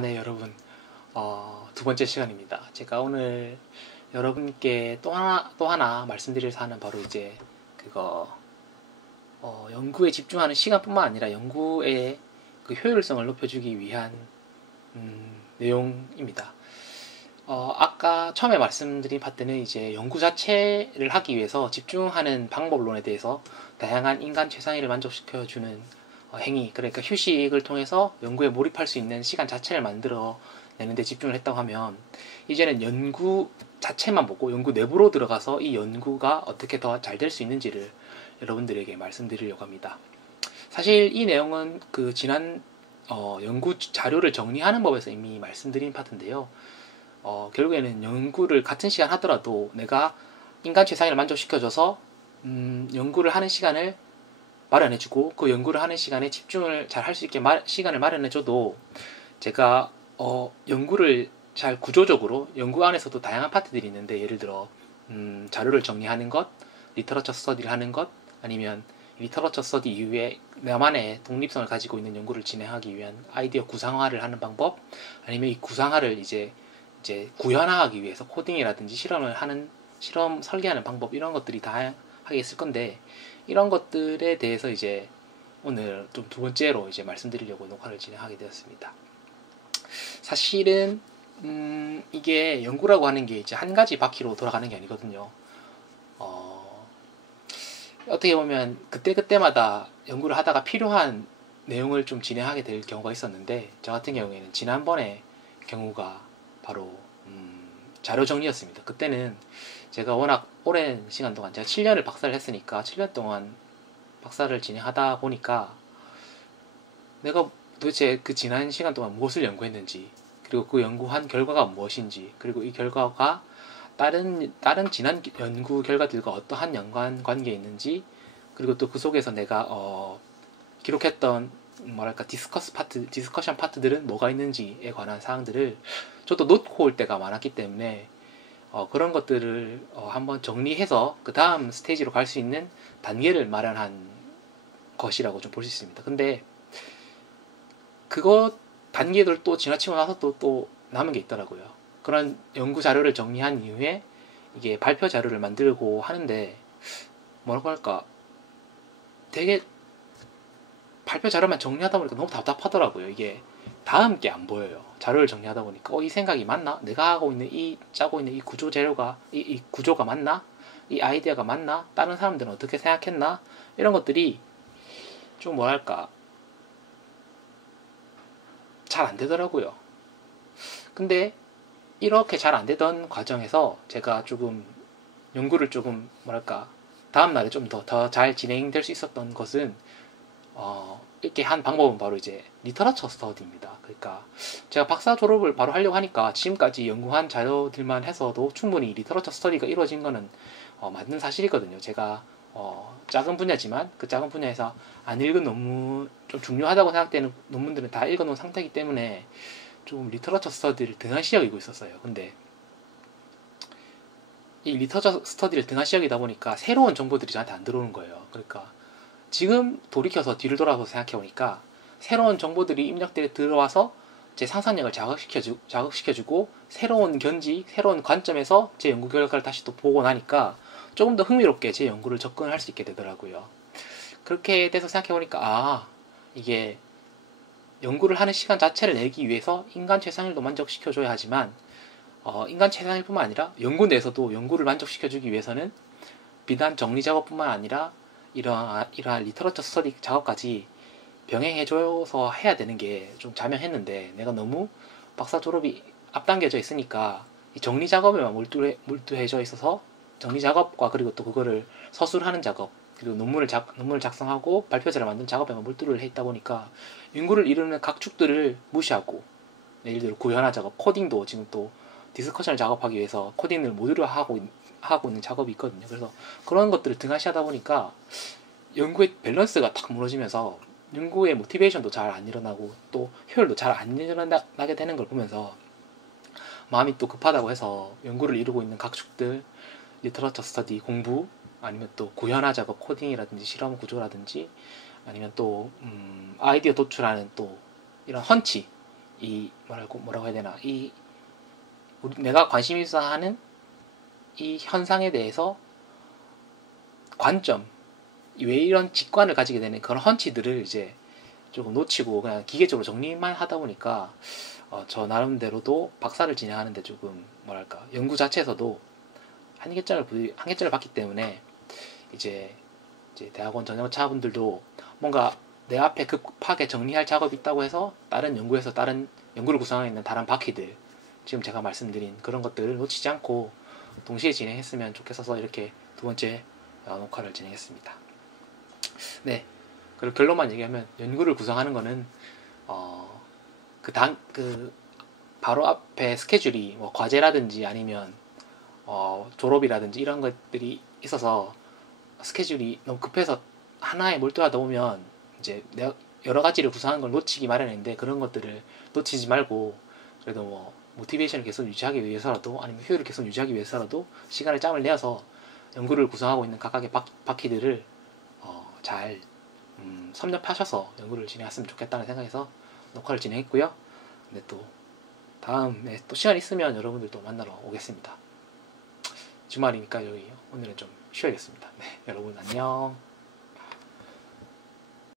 네, 여러분. 두 번째 시간입니다. 제가 오늘 여러분께 또 하나 말씀드릴 사안은 바로 이제 그거, 연구에 집중하는 시간뿐만 아니라 연구의 그 효율성을 높여주기 위한, 내용입니다. 아까 처음에 말씀드린 파트는 이제 연구 자체를 하기 위해서 집중하는 방법론에 대해서 다양한 인간 최상위를 만족시켜주는 행위, 그러니까 휴식을 통해서 연구에 몰입할 수 있는 시간 자체를 만들어 내는데 집중을 했다고 하면, 이제는 연구 자체만 보고 연구 내부로 들어가서 이 연구가 어떻게 더 잘 될 수 있는지를 여러분들에게 말씀드리려고 합니다. 사실 이 내용은 그 지난 연구 자료를 정리하는 법에서 이미 말씀드린 파트인데요. 결국에는 연구를 같은 시간 하더라도 내가 인간 최상위를 만족시켜줘서 연구를 하는 시간을 마련해주고, 그 연구를 하는 시간에 집중을 잘 할 수 있게 시간을 마련해줘도, 제가 연구를 잘 구조적으로, 연구 안에서도 다양한 파트들이 있는데, 예를 들어 자료를 정리하는 것, 리터러처 스터디를 하는 것, 아니면 리터러처 스터디 이후에 나만의 독립성을 가지고 있는 연구를 진행하기 위한 아이디어 구상화를 하는 방법, 아니면 이 구상화를 이제 구현화하기 위해서 코딩이라든지 실험 설계하는 방법, 이런 것들이 다양하게 있을 건데, 이런 것들에 대해서 이제 오늘 좀 두 번째로 이제 말씀드리려고 녹화를 진행하게 되었습니다. 사실은 이게 연구라고 하는 게 이제 한 가지 바퀴로 돌아가는 게 아니거든요. 어떻게 보면 그때그때마다 연구를 하다가 필요한 내용을 좀 진행하게 될 경우가 있었는데, 저 같은 경우에는 지난번에 경우가 바로 자료 정리였습니다. 그때는 제가 워낙 오랜 시간 동안, 제가 7년을 박사를 했으니까 7년 동안 박사를 진행하다 보니까 내가 도대체 그 지난 시간 동안 무엇을 연구했는지, 그리고 그 연구한 결과가 무엇인지, 그리고 이 결과가 다른 지난 연구 결과들과 어떠한 연관 관계에 있는지, 그리고 또 그 속에서 내가 기록했던 뭐랄까 디스커션 파트들은 뭐가 있는지에 관한 사항들을 저도 놓고 올 때가 많았기 때문에, 그런 것들을 한번 정리해서 그 다음 스테이지로 갈 수 있는 단계를 마련한 것이라고 좀 볼 수 있습니다. 근데 그거 단계들 또 지나치고 나서 또 남은 게 있더라고요. 그런 연구 자료를 정리한 이후에 이게 발표 자료를 만들고 하는데, 뭐라고 할까, 되게 발표 자료만 정리하다 보니까 너무 답답하더라고요. 이게 다음 게 안 보여요. 자료를 정리하다 보니까 이 생각이 맞나? 내가 짜고 있는 이 구조 재료가, 이 구조가 맞나? 이 아이디어가 맞나? 다른 사람들은 어떻게 생각했나? 이런 것들이 좀 뭐랄까, 잘 안 되더라고요. 근데 이렇게 잘 안 되던 과정에서 제가 조금 연구를 조금 뭐랄까, 다음날에 좀 더 잘 진행될 수 있었던 것은, 이렇게 한 방법은 바로 이제 리터러처 스터디입니다. 그러니까 제가 박사 졸업을 바로 하려고 하니까 지금까지 연구한 자료들만 해서도 충분히 리터러처 스터디가 이루어진 거는 맞는 사실이거든요. 제가 작은 분야지만 그 작은 분야에서 안 읽은 논문, 좀 중요하다고 생각되는 논문들은 다 읽어놓은 상태이기 때문에 좀 리터러처 스터디를 등한시 여기고 있었어요. 근데 이 리터처 스터디를 등한시 여기다 보니까 새로운 정보들이 저한테 안 들어오는 거예요. 그러니까 지금 돌이켜서 뒤를 돌아서 생각해보니까 새로운 정보들이 입력돼 들어와서 제 상상력을 자극시켜주고 새로운 새로운 관점에서 제 연구 결과를 다시 또 보고 나니까 조금 더 흥미롭게 제 연구를 접근할 수 있게 되더라고요. 그렇게 돼서 생각해보니까 이게 연구를 하는 시간 자체를 내기 위해서 인간 최상일도 만족시켜줘야 하지만, 인간 최상일뿐만 아니라 연구 내에서도 연구를 만족시켜주기 위해서는 비단 정리 작업뿐만 아니라 이러한 리터러처 스터디 작업까지 병행해줘서 해야 되는 게 좀 자명했는데, 내가 너무 박사 졸업이 앞당겨져 있으니까 이 정리 작업에만 몰두해져 있어서 정리 작업과, 그리고 또 그거를 서술하는 작업, 그리고 논문을 작성하고 발표자를 만드는 작업에만 몰두를 해 있다 보니까 연구를 이루는 각 축들을 무시하고, 예를 들어 구현화 작업, 코딩도 지금 또 디스커션을 작업하기 위해서 코딩을 모듈화 하고 있는 작업이 있거든요. 그래서 그런 것들을 등한시하다 보니까 연구의 밸런스가 탁 무너지면서 연구의 모티베이션도 잘 안 일어나고 또 효율도 잘 안 일어나게 되는 걸 보면서 마음이 또 급하다고 해서 연구를 이루고 있는 각축들, 리터러처 스터디 공부, 아니면 또 구현화 작업, 코딩이라든지 실험 구조라든지, 아니면 또 아이디어 도출하는 또 이런 헌치, 이 뭐라고 해야 되나, 이 내가 관심 있어 하는 이 현상에 대해서 관점, 왜 이런 직관을 가지게 되는 그런 헌치들을 이제 조금 놓치고 그냥 기계적으로 정리만 하다 보니까 저 나름대로도 박사를 진행하는데 조금 뭐랄까, 연구 자체에서도 한계점을 받기 때문에 이제 대학원 전형차분들도 뭔가 내 앞에 급하게 정리할 작업이 있다고 해서 다른 연구에서 다른 연구를 구성하고 있는 다른 바퀴들, 지금 제가 말씀드린 그런 것들을 놓치지 않고 동시에 진행했으면 좋겠어서 이렇게 두 번째 녹화를 진행했습니다. 네, 그리고 결론만 얘기하면 연구를 구성하는 거는 바로 앞에 스케줄이 뭐 과제라든지 아니면 졸업이라든지 이런 것들이 있어서 스케줄이 너무 급해서 하나에 몰두하다 보면 이제 내가 여러 가지를 구성하는 걸 놓치기 마련인데, 그런 것들을 놓치지 말고 그래도 뭐 모티베이션을 계속 유지하기 위해서라도 아니면 효율을 계속 유지하기 위해서라도 시간을 짬을 내어서 연구를 구성하고 있는 각각의 바퀴들을 잘 섭렵하셔서 연구를 진행했으면 좋겠다는 생각에서 녹화를 진행했고요. 근데 또 다음에 또 시간 있으면 여러분들 또 만나러 오겠습니다. 주말이니까 오늘은 좀 쉬어야겠습니다. 네, 여러분 안녕.